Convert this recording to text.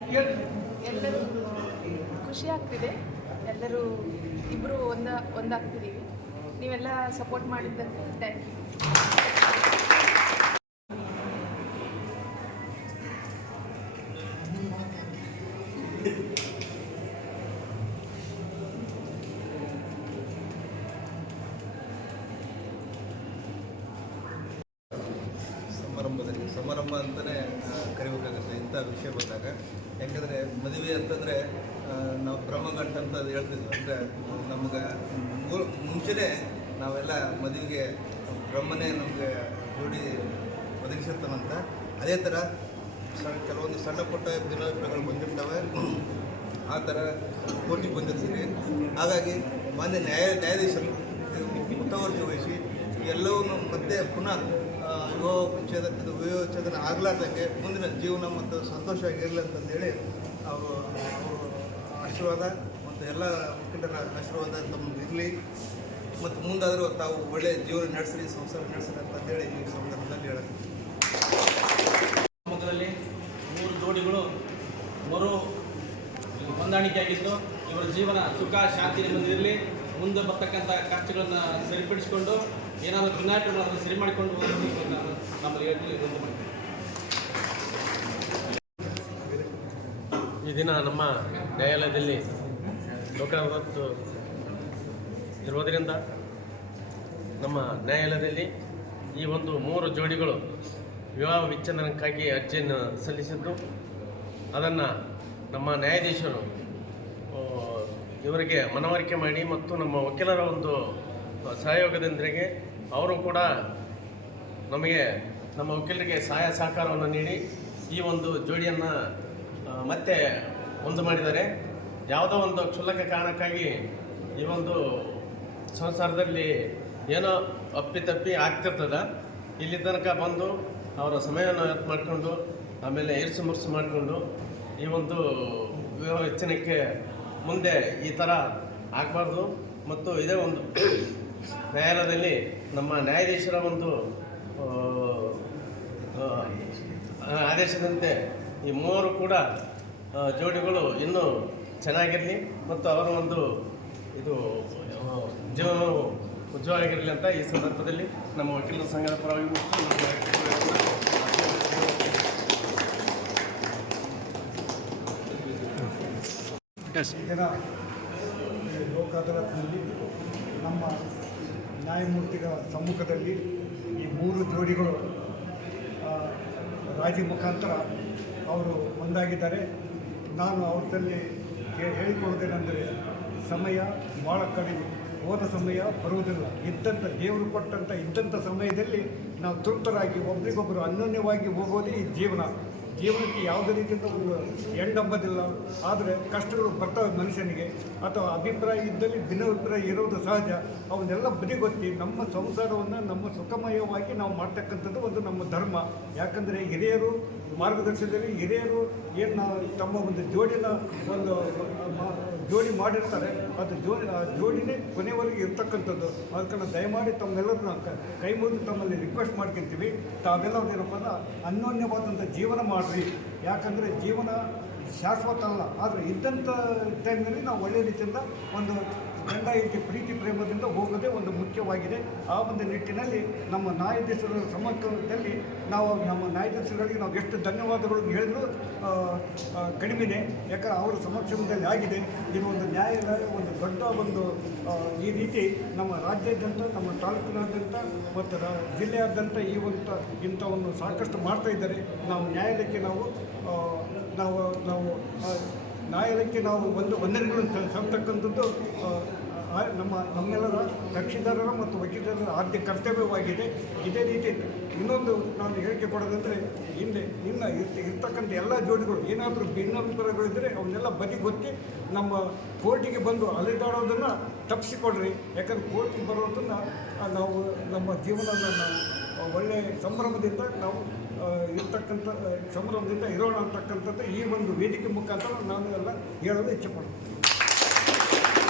ಎಲ್ಲರೂ ಖುಷಿ ಆಗ್ತಿದೆ. ಎಲ್ಲರೂ ಇಬ್ಬರು ಒಂದಾಗ್ತಿದ್ದೀವಿ. ನೀವೆಲ್ಲ ಸಪೋರ್ಟ್ ಮಾಡಿದ್ದಕ್ಕೆ ಥ್ಯಾಂಕ್ ಯು. ಸಮಾರಂಭ ಅಂತಲೇ ಕರಿಬೇಕಾಗುತ್ತೆ ಇಂಥ ವಿಷಯ ಬಂದಾಗ. ಯಾಕೆಂದರೆ ಮದುವೆ ಅಂತಂದರೆ ನಾವು ಬ್ರಹ್ಮಗಂಟ ಅಂತ ಹೇಳ್ತಿದ್ವಿ. ಅಂದರೆ ನಮ್ಗೆ ಮುಂಚೆನೇ ನಾವೆಲ್ಲ ಮದುವೆಗೆ ಬ್ರಹ್ಮನೇ ನಮಗೆ ಜೋಡಿ ಒದಗಿಸಿರ್ತಾನಂತ. ಅದೇ ಥರ ಕೆಲವೊಂದು ಸಣ್ಣ ಪುಟ್ಟ ಭಿನ್ನಾಭಿಪ್ರಾಯಗಳು ಬಂದಿರ್ತವೆ. ಆ ಥರ ಕೋರ್ಟಿಗೆ ಬಂದಿರ್ತೀವಿ. ಹಾಗಾಗಿ ಮಾನ್ಯ ನ್ಯಾಯಾಧೀಶರು ಮುತುವರ್ಜಿ ವಹಿಸಿ ಎಲ್ಲವನ್ನೂ ಮತ್ತೆ ಪುನಃ ವಿವೇಚನೆ ಆಗಲಾರ್ದಂಗೆ ಮುಂದಿನ ಜೀವನ ಮತ್ತು ಸಂತೋಷವಾಗಿರಲಿ ಅಂತಂದೇಳಿ ಅವರು ಆಶೀರ್ವಾದ ಮತ್ತು ಎಲ್ಲ ವಕೀಲರ ಆಶೀರ್ವಾದ ತಮಗೆ ಇರಲಿ ಮತ್ತು ಮುಂದಾದರೂ ತಾವು ಒಳ್ಳೆಯ ಜೀವನ ನಡೆಸಲಿ, ಸಂಸಾರ ನಡೆಸಲಿ ಅಂತಂದೇಳಿ ಈ ಸಂದರ್ಭದಲ್ಲಿ ಹೇಳಕ್ಕೆ. ಮೊದಲಲ್ಲಿ 3 ಜೋಡಿಗಳು ಹೊಂದಾಣಿಕೆಯಾಗಿದ್ದು ಇವರ ಜೀವನ ಸುಖ ಶಾಂತಿ ನೆಮ್ಮದಿರಲಿ. ಮುಂದೆ ಬರ್ತಕ್ಕಂಥ ಕಷ್ಟಗಳನ್ನು ಸರಿಪಡಿಸಿಕೊಂಡು ಏನಾದರೂ ಭಿನ್ನಾಭಿಪ್ರಾಯಗಳನ್ನು ಸರಿ ಮಾಡಿಕೊಂಡು ನಮ್ಮಲ್ಲಿ ಹೇಳಲು ವಿನಂತಿ ಮಾಡ್ತೀವಿ. ಈ ದಿನ ನಮ್ಮ ನ್ಯಾಯಾಲಯದಲ್ಲಿ ಲೋಕ ಅದಾಲತ್ ಇರುವುದರಿಂದ ನಮ್ಮ ನ್ಯಾಯಾಲಯದಲ್ಲಿ ಈ ಒಂದು 3 ಜೋಡಿಗಳು ವಿವಾಹ ವಿಚ್ಛೇದನಕ್ಕಾಗಿ ಅರ್ಜಿಯನ್ನು ಸಲ್ಲಿಸಿದ್ದು, ಅದನ್ನು ನಮ್ಮ ನ್ಯಾಯಾಧೀಶರು ಇವರಿಗೆ ಮನವರಿಕೆ ಮಾಡಿ ಮತ್ತು ನಮ್ಮ ವಕೀಲರ ಒಂದು ಸಹಯೋಗದೊಂದಿಗೆ ಅವರು ಕೂಡ ನಮಗೆ ನಮ್ಮ ವಕೀಲರಿಗೆ ಸಹಾಯ ಸಹಕಾರವನ್ನು ನೀಡಿ ಈ ಒಂದು ಜೋಡಿಯನ್ನು ಮತ್ತೆ ಒಂದು ಮಾಡಿದ್ದಾರೆ. ಯಾವುದೋ ಒಂದು ಕ್ಷುಲ್ಲಕ ಕಾರಣಕ್ಕಾಗಿ ಈ ಒಂದು ಸಂಸಾರದಲ್ಲಿ ಏನೋ ಅಪ್ಪಿತಪ್ಪಿ ಆಗ್ತಿರ್ತದೆ. ಇಲ್ಲಿ ತನಕ ಬಂದು ಅವರ ಸಮಯವನ್ನು ವ್ಯರ್ಥ ಮಾಡಿಕೊಂಡು ಆಮೇಲೆ ಇರಿಸು ಮುರಿಸು ಮಾಡಿಕೊಂಡು ಈ ಒಂದು ವಿವಾಹ ವಿಚ್ಛೇದನಕ್ಕೆ ಮುಂದೆ ಈ ಥರ ಆಗಬಾರ್ದು. ಮತ್ತು ಇದೇ ಒಂದು ನ್ಯಾಯಾಲಯದಲ್ಲಿ ನಮ್ಮ ನ್ಯಾಯಾಧೀಶರ ಒಂದು ಆದೇಶದಂತೆ ಈ 3 ಕೂಡ ಜೋಡಿಗಳು ಇನ್ನೂ ಚೆನ್ನಾಗಿರಲಿ ಮತ್ತು ಅವರ ಒಂದು ಇದು ಜೀವನವು ಉಜ್ವಲವಾಗಿರಲಿ ಅಂತ ಈ ಸಂದರ್ಭದಲ್ಲಿ ನಮ್ಮ ವಕೀಲರ ಸಂಘದ ಪರವಾಗಿ ದಿನ ಲೋಕ ಅದಾಲತ್ನಲ್ಲಿ ನಮ್ಮ ನ್ಯಾಯಮೂರ್ತಿಗಳ ಸಮ್ಮುಖದಲ್ಲಿ ಈ 3 ಜೋಡಿಗಳು ರಾಜಿ ಮುಖಾಂತರ ಅವರು ಒಂದಾಗಿದ್ದಾರೆ. ನಾನು ಅವ್ರದಲ್ಲಿ ಹೇಳಿಕೊಳ್ಳುವುದೇನೆಂದರೆ, ಸಮಯ ಭಾಳ ಕಡಿಮೆ, ಹೋದ ಸಮಯ ಬರುವುದಿಲ್ಲ. ದೇವರು ಕೊಟ್ಟಂಥ ಇದ್ದಂಥ ಸಮಯದಲ್ಲಿ ನಾವು ತೃಪ್ತರಾಗಿ ಒಬ್ರಿಗೊಬ್ಬರು ಅನ್ಯೋನ್ಯವಾಗಿ ಹೋಗೋದೇ ಈ ಜೀವನಕ್ಕೆ ಯಾವುದೇ ರೀತಿಯಿಂದ ಒಂದು ಎಂಡಂಬದಿಲ್ಲ. ಆದರೆ ಕಷ್ಟಗಳು ಬರ್ತವೆ ಮನುಷ್ಯನಿಗೆ, ಅಥವಾ ಅಭಿಪ್ರಾಯ ಇದ್ದಲ್ಲಿ ಭಿನ್ನಾಭಿಪ್ರಾಯ ಇರೋದು ಸಹಜ. ಅವನ್ನೆಲ್ಲ ಬದಿಗೊತ್ತಿ ನಮ್ಮ ಸಂಸಾರವನ್ನು ನಮ್ಮ ಸುಖಮಯವಾಗಿ ನಾವು ಮಾಡ್ತಕ್ಕಂಥದ್ದು ಒಂದು ನಮ್ಮ ಧರ್ಮ. ಯಾಕಂದರೆ ಹಿರಿಯರು ಮಾರ್ಗದರ್ಶನದಲ್ಲಿ ಹಿರಿಯರು ಏನು ತಮ್ಮ ಒಂದು ಜೋಡಿ ಮಾಡಿರ್ತಾರೆ, ಅದು ಜೋಡಿನೇ ಕೊನೆವರೆಗೆ ಇರ್ತಕ್ಕಂಥದ್ದು. ಅದಕ್ಕೆ ದಯಮಾಡಿ ತಮ್ಮೆಲ್ಲರನ್ನ ಕೈ ಮುಗಿದು ತಮ್ಮಲ್ಲಿ ರಿಕ್ವೆಸ್ಟ್ ಮಾಡ್ಕೊತೀವಿ, ತಾವೆಲ್ಲ ಏನಪ್ಪ ಅಂದ್ರೆ ಅನ್ಯೋನ್ಯವಾದಂಥ ಜೀವನ ಮಾಡಿರಿ. ಯಾಕಂದರೆ ಜೀವನ ಶಾಶ್ವತ ಅಲ್ಲ. ಆದರೆ ಇದ್ದಂಥ ಟೈಮ್ನಲ್ಲಿ ನಾವು ಒಳ್ಳೆಯ ರೀತಿಯಿಂದ ಒಂದು ಗಂಡ ಹೆಂಡತಿ ಪ್ರೀತಿ ಪ್ರೇಮದಿಂದ ಹೋಗೋದೇ ಒಂದು ಮುಖ್ಯವಾಗಿದೆ. ಆ ಒಂದು ನಿಟ್ಟಿನಲ್ಲಿ ನಮ್ಮ ನ್ಯಾಯಾಧೀಶರ ಸಮ್ಮುಖದಲ್ಲಿ ನಮ್ಮ ನ್ಯಾಯಾಧೀಶರಿಗೆ ನಾವು ಎಷ್ಟು ಧನ್ಯವಾದಗಳು ಹೇಳಿದ್ರು ಕಡಿಮೆನೇ. ಯಾಕಂದರೆ ಅವರ ಸಮಕ್ಷಮದಲ್ಲಿ ಆಗಿದೆ. ಇದು ಒಂದು ನ್ಯಾಯಾಲಯ ಒಂದು ದೊಡ್ಡ ಒಂದು ಈ ರೀತಿ ನಮ್ಮ ರಾಜ್ಯಾದ್ಯಂತ, ನಮ್ಮ ತಾಲೂಕಿನಾದ್ಯಂತ ಮತ್ತು ಜಿಲ್ಲೆಯಾದ್ಯಂತ ಇಂಥ ಒಂದು ಸಾಕಷ್ಟು ಮಾಡ್ತಾ ಇದ್ದಾರೆ. ನಾವು ನ್ಯಾಯಾಲಯಕ್ಕೆ ನ್ಯಾಯಾಲಯಕ್ಕೆ ನಾವು ಒಂದು ವಂದನೆಗಳನ್ನು ಸಲ್ತಕ್ಕಂಥದ್ದು ನಮ್ಮೆಲ್ಲರ ಕಕ್ಷಿದಾರರ ಮತ್ತು ವಕೀಲರ ಆದ್ಯ ಕರ್ತವ್ಯವಾಗಿದೆ. ಇದೇ ರೀತಿ ಇನ್ನೊಂದು ನಾನು ಹೇಳಿಕೆ ಕೊಡೋದಂದರೆ, ಇನ್ನು ಇರ್ತಕ್ಕಂಥ ಎಲ್ಲ ಜೋಡಿಗಳು ಏನಾದರೂ ಭಿನ್ನಾಭಿಪ್ರಾಯಗಳಿದ್ದರೆ ಅವನ್ನೆಲ್ಲ ಬದಿಗೊತ್ತಿ ನಮ್ಮ ಕೋರ್ಟಿಗೆ ಬಂದು ಅಲೆದಾಡೋದನ್ನು ತಪ್ಪಿಸಿಕೊಡ್ರಿ. ಯಾಕಂದರೆ ಕೋರ್ಟಿಗೆ ಬರೋದನ್ನು ನಾವು ನಮ್ಮ ಜೀವನವನ್ನು ನಾವು ಒಳ್ಳೆಯ ಸಂಭ್ರಮದಿಂದ ನಾವು ಸಂಭ್ರಮದಿಂದ ಇರೋಣ ಅಂತಕ್ಕಂಥದ್ದು ಈ ಒಂದು ವೇದಿಕೆ ಮುಖಾಂತರ ನಾನು ಎಲ್ಲ ಹೇಳೋದು ಇಚ್ಛೆಪಡ್ತೀನಿ.